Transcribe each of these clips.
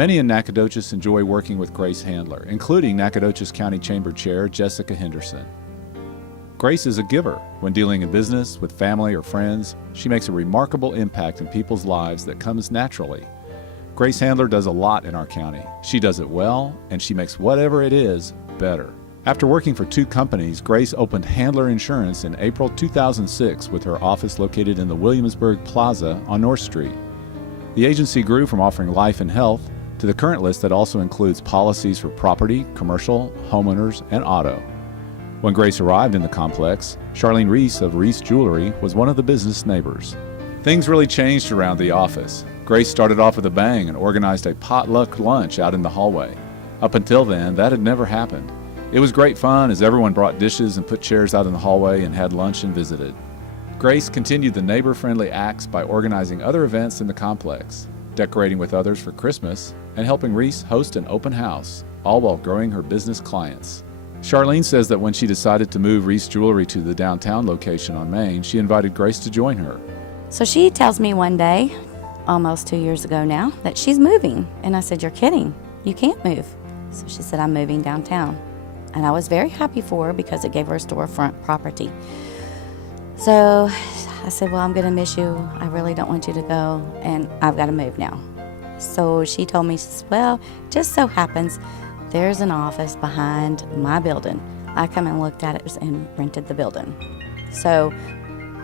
Many in Nacogdoches enjoy working with Grace Handler, including Nacogdoches County Chamber Chair Jessica Henderson. Grace is a giver. When dealing in business, with family or friends, she makes a remarkable impact in people's lives that comes naturally. Grace Handler does a lot in our county. She does it well, and she makes whatever it is better. After working for 2 companies, Grace opened Handler Insurance in April 2006 with her office located in the Williamsburg Plaza on North Street. The agency grew from offering life and health to the current list that also includes policies for property, commercial, homeowners, and auto. When Grace arrived in the complex, Charlene Reese of Reese Jewelry was one of the business neighbors. Things really changed around the office. Grace started off with a bang and organized a potluck lunch out in the hallway. Up until then, that had never happened. It was great fun as everyone brought dishes and put chairs out in the hallway and had lunch and visited. Grace continued the neighbor-friendly acts by organizing other events in the complex, decorating with others for Christmas, and helping Reese host an open house, all while growing her business clients. Charlene says that when she decided to move Reese Jewelry to the downtown location on Main, she invited Grace to join her. So she tells me one day, almost 2 years ago now, that she's moving. And I said, "You're kidding. You can't move." So she said, "I'm moving downtown." And I was very happy for her because it gave her a storefront property. So I said, "Well, I'm going to miss you. I really don't want you to go, and I've got to move now." So she told me, she says, "Well, just so happens there's an office behind my building." I come and looked at it and rented the building. So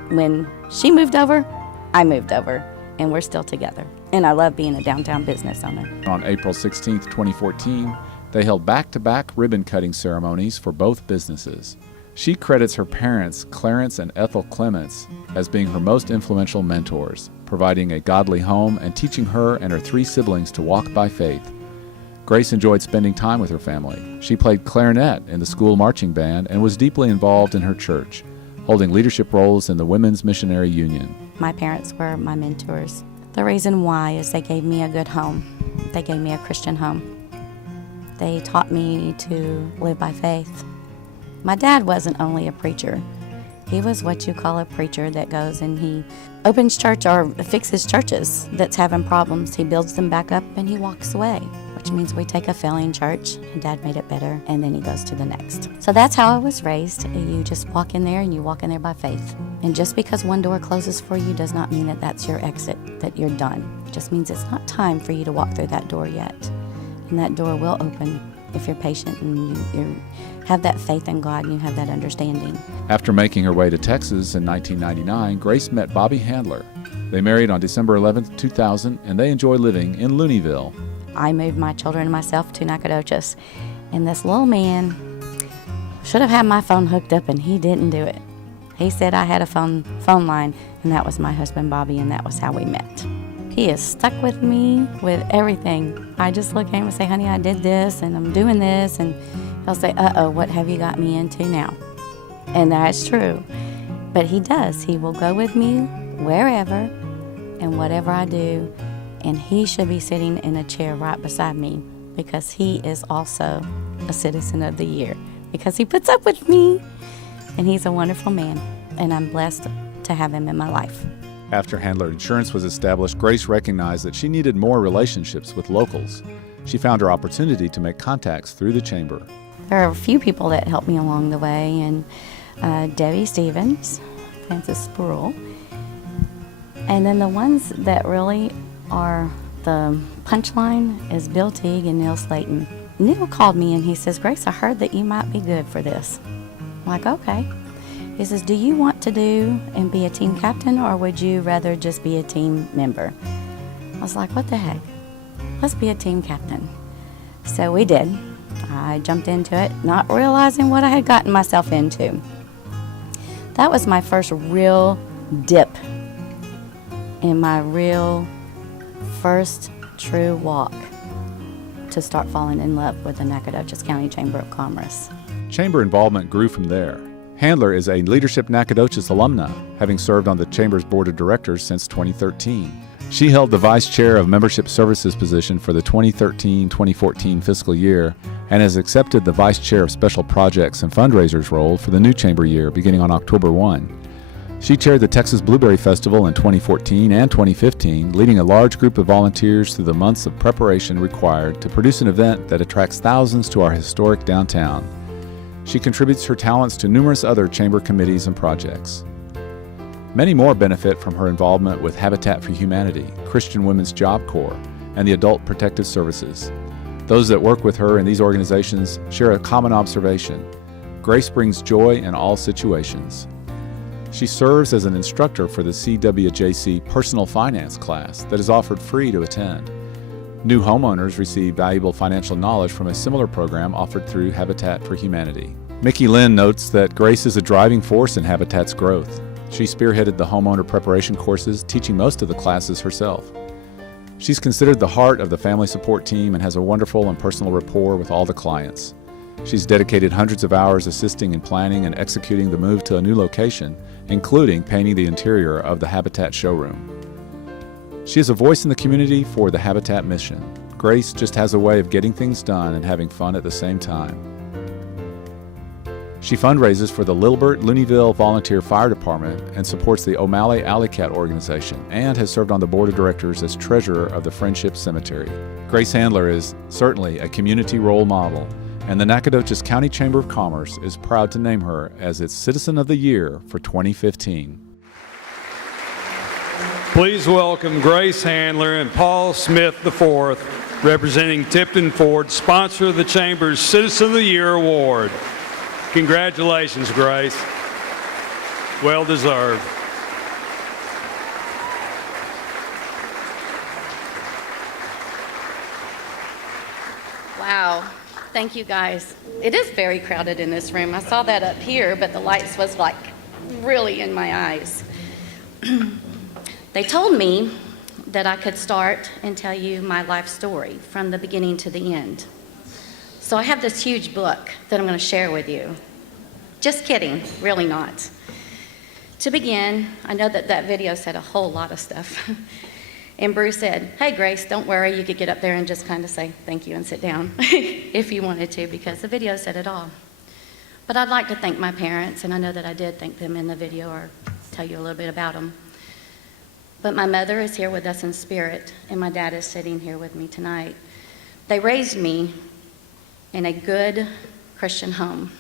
when she moved over, I moved over, and we're still together. And I love being a downtown business owner. On April 16, 2014, they held back-to-back ribbon-cutting ceremonies for both businesses. She credits her parents, Clarence and Ethel Clements, as being her most influential mentors, providing a godly home and teaching her and her 3 siblings to walk by faith. Grace enjoyed spending time with her family. She played clarinet in the school marching band and was deeply involved in her church, holding leadership roles in the Women's Missionary Union. My parents were my mentors. The reason why is they gave me a good home. They gave me a Christian home. They taught me to live by faith. My dad wasn't only a preacher. He was what you call a preacher that goes and he opens church or fixes churches that's having problems. He builds them back up and he walks away, which means we take a failing church and Dad made it better and then he goes to the next. So that's how I was raised. You just walk in there and you walk in there by faith. And just because one door closes for you does not mean that that's your exit, that you're done. It just means it's not time for you to walk through that door yet. And that door will open if you're patient and you have that faith in God and you have that understanding. After making her way to Texas in 1999, Grace met Bobby Handler. They married on December 11, 2000, and they enjoy living in Looneyville. I moved my children and myself to Nacogdoches, and this little man should have had my phone hooked up, and he didn't do it. He said I had a phone line, and that was my husband, Bobby, and that was how we met. He is stuck with me with everything. I just look at him and say, "Honey, I did this, and I'm doing this," and he'll say, "Uh-oh, what have you got me into now?" And that's true. But he does. He will go with me wherever and whatever I do, and he should be sitting in a chair right beside me because he is also a Citizen of the Year because he puts up with me, and he's a wonderful man, and I'm blessed to have him in my life. After Handler Insurance was established, Grace recognized that she needed more relationships with locals. She found her opportunity to make contacts through the chamber. There are a few people that helped me along the way, and Debbie Stevens, Francis Sproul, and then the ones that really are the punchline is Bill Teague and Neil Slayton. Neil called me and he says, "Grace, I heard that you might be good for this." I'm like, "Okay." He says, "Do you want to do and be a team captain, or would you rather just be a team member?" I was like, "What the heck? Let's be a team captain." So we did. I jumped into it, not realizing what I had gotten myself into. That was my first real dip in my real first true walk to start falling in love with the Nacogdoches County Chamber of Commerce. Chamber involvement grew from there. Handler is a Leadership Nacogdoches alumna, having served on the Chamber's Board of Directors since 2013. She held the Vice Chair of Membership Services position for the 2013-2014 fiscal year and has accepted the Vice Chair of Special Projects and Fundraisers role for the new Chamber year beginning on October 1. She chaired the Texas Blueberry Festival in 2014 and 2015, leading a large group of volunteers through the months of preparation required to produce an event that attracts thousands to our historic downtown. She contributes her talents to numerous other chamber committees and projects. Many more benefit from her involvement with Habitat for Humanity, Christian Women's Job Corps, and the Adult Protective Services. Those that work with her in these organizations share a common observation: Grace brings joy in all situations. She serves as an instructor for the CWJC Personal Finance class that is offered free to attend. New homeowners receive valuable financial knowledge from a similar program offered through Habitat for Humanity. Mickey Lynn notes that Grace is a driving force in Habitat's growth. She spearheaded the homeowner preparation courses, teaching most of the classes herself. She's considered the heart of the family support team and has a wonderful and personal rapport with all the clients. She's dedicated hundreds of hours assisting in planning and executing the move to a new location, including painting the interior of the Habitat showroom. She is a voice in the community for the Habitat mission. Grace just has a way of getting things done and having fun at the same time. She fundraises for the Lilbert-Looneyville Volunteer Fire Department and supports the O'Malley Alley Cat organization, and has served on the board of directors as treasurer of the Friendship Cemetery. Grace Handler is certainly a community role model, and the Nacogdoches County Chamber of Commerce is proud to name her as its Citizen of the Year for 2015. Please welcome Grace Handler and Paul Smith IV, representing Tipton Ford, sponsor of the Chamber's Citizen of the Year Award. Congratulations, Grace. Well deserved. Wow. Thank you, guys. It is very crowded in this room. I saw that up here, but the lights was like really in my eyes. They told me that I could start and tell you my life story from the beginning to the end. So I have this huge book that I'm going to share with you. Just kidding, really not. To begin, I know that that video said a whole lot of stuff. And Bruce said, "Hey, Grace, don't worry. You could get up there and just kind of say thank you and sit down if you wanted to, because the video said it all." But I'd like to thank my parents, and I know that I did thank them in the video or tell you a little bit about them. But my mother is here with us in spirit, and my dad is sitting here with me tonight. They raised me in a good Christian home,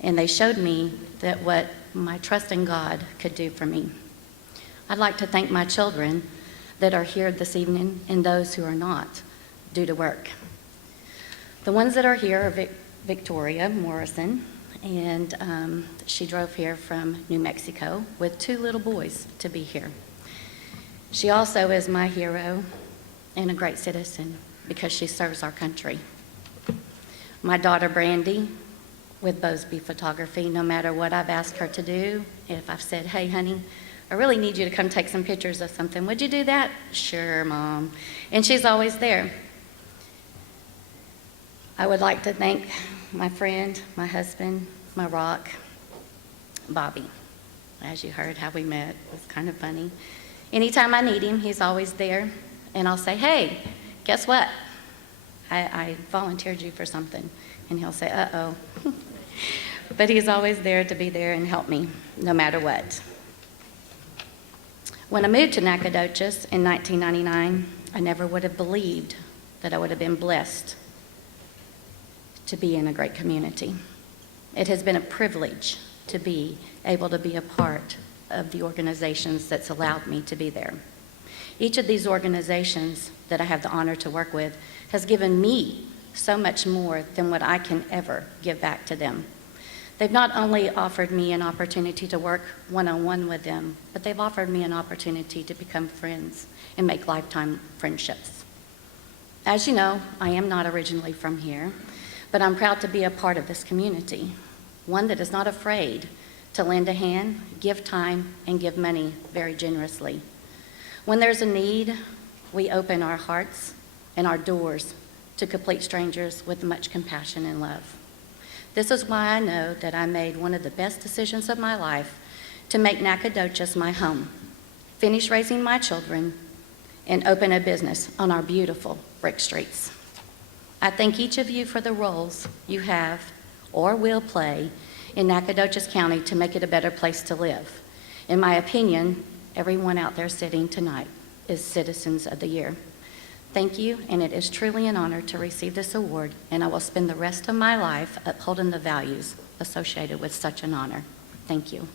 and they showed me that what my trust in God could do for me. I'd like to thank my children that are here this evening and those who are not due to work. The ones that are here are Victoria Morrison, and she drove here from New Mexico with 2 little boys to be here. She also is my hero and a great citizen because she serves our country. My daughter Brandy with Bosby Photography, no matter what I've asked her to do, if I've said, "Hey honey, I really need you to come take some pictures of something. Would you do that?" "Sure, Mom." And she's always there. I would like to thank my friend, my husband, my rock, Bobby. As you heard how we met, it was kind of funny. Anytime I need him, he's always there. And I'll say, "Hey, guess what? I volunteered you for something." And he'll say, "Uh-oh." But he's always there to be there and help me, no matter what. When I moved to Nacogdoches in 1999, I never would have believed that I would have been blessed to be in a great community. It has been a privilege to be able to be a part of the organizations that's allowed me to be there. Each of these organizations that I have the honor to work with has given me so much more than what I can ever give back to them. They've not only offered me an opportunity to work one-on-one with them, but they've offered me an opportunity to become friends and make lifetime friendships. As you know, I am not originally from here, but I'm proud to be a part of this community, one that is not afraid to lend a hand, give time, and give money very generously. When there's a need, we open our hearts and our doors to complete strangers with much compassion and love. This is why I know that I made one of the best decisions of my life to make Nacogdoches my home, finish raising my children, and open a business on our beautiful brick streets. I thank each of you for the roles you have or will play in Nacogdoches County to make it a better place to live. In my opinion, everyone out there sitting tonight is Citizens of the Year. Thank you, and it is truly an honor to receive this award, and I will spend the rest of my life upholding the values associated with such an honor. Thank you.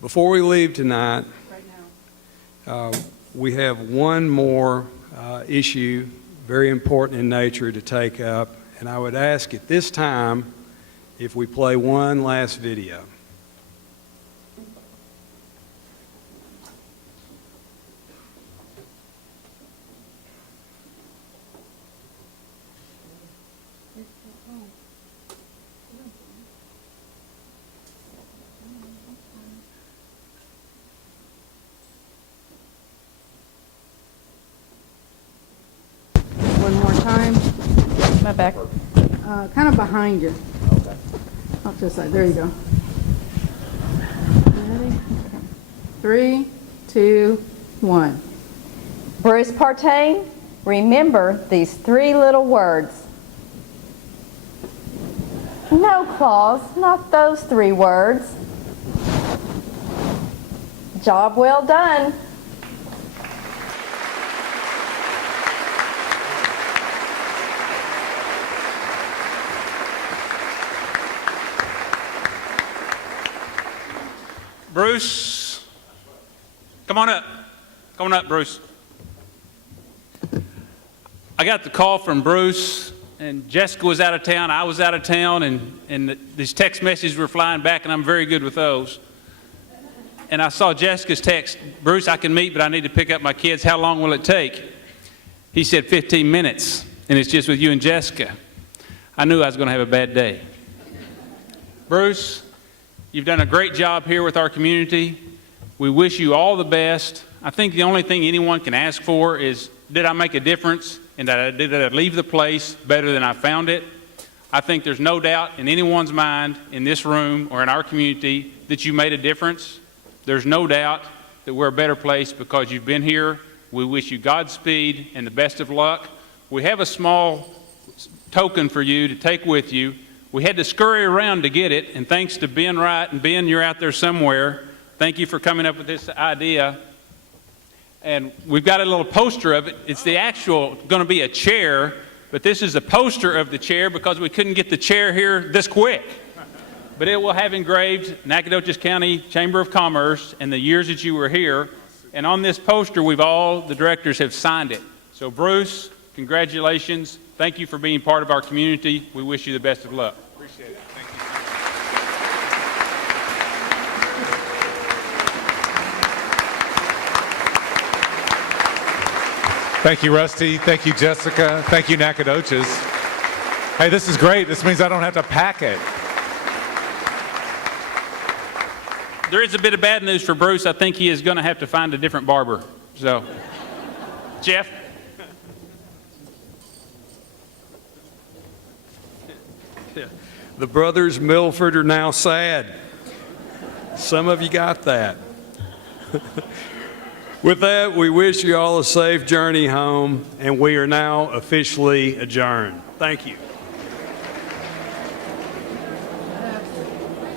Before we leave tonight, we have one more issue, very important in nature, to take up, and I would ask at this time if we play one last video. One more time. back. Kind of behind you. Okay. Off to the side. There you go. Ready? 3, 2, 1. Bruce Partain, remember these 3 little words. No, Claus, not those 3 words. Job well done. Bruce, come on up. Come on up, Bruce. I got the call from Bruce, and Jessica was out of town, I was out of town, and these text messages were flying back, and I'm very good with those. And I saw Jessica's text, Bruce, I can meet, but I need to pick up my kids. How long will it take? He said 15 minutes, and it's just with you and Jessica. I knew I was going to have a bad day. Bruce, you've done a great job here with our community. We wish you all the best. I think the only thing anyone can ask for is, did I make a difference? And did I leave the place better than I found it? I think there's no doubt in anyone's mind in this room or in our community that you made a difference. There's no doubt that we're a better place because you've been here. We wish you Godspeed and the best of luck. We have a small token for you to take with you. We had to scurry around to get it, and thanks to Ben Wright, and Ben, you're out there somewhere. Thank you for coming up with this idea. And we've got a little poster of it. It's the actual, going to be a chair, but this is a poster of the chair because we couldn't get the chair here this quick. But it will have engraved Nacogdoches County Chamber of Commerce and the years that you were here. And on this poster, the directors have signed it. So Bruce, congratulations. Thank you for being part of our community. We wish you the best of luck. Appreciate it. Thank you. Thank you, Rusty. Thank you, Jessica. Thank you, Nacogdoches. Hey, this is great. This means I don't have to pack it. There is a bit of bad news for Bruce. I think he is going to have to find a different barber. So, Jeff? The brothers Milford are now sad. Some of you got that. With that, we wish you all a safe journey home, and we are now officially adjourned. Thank you.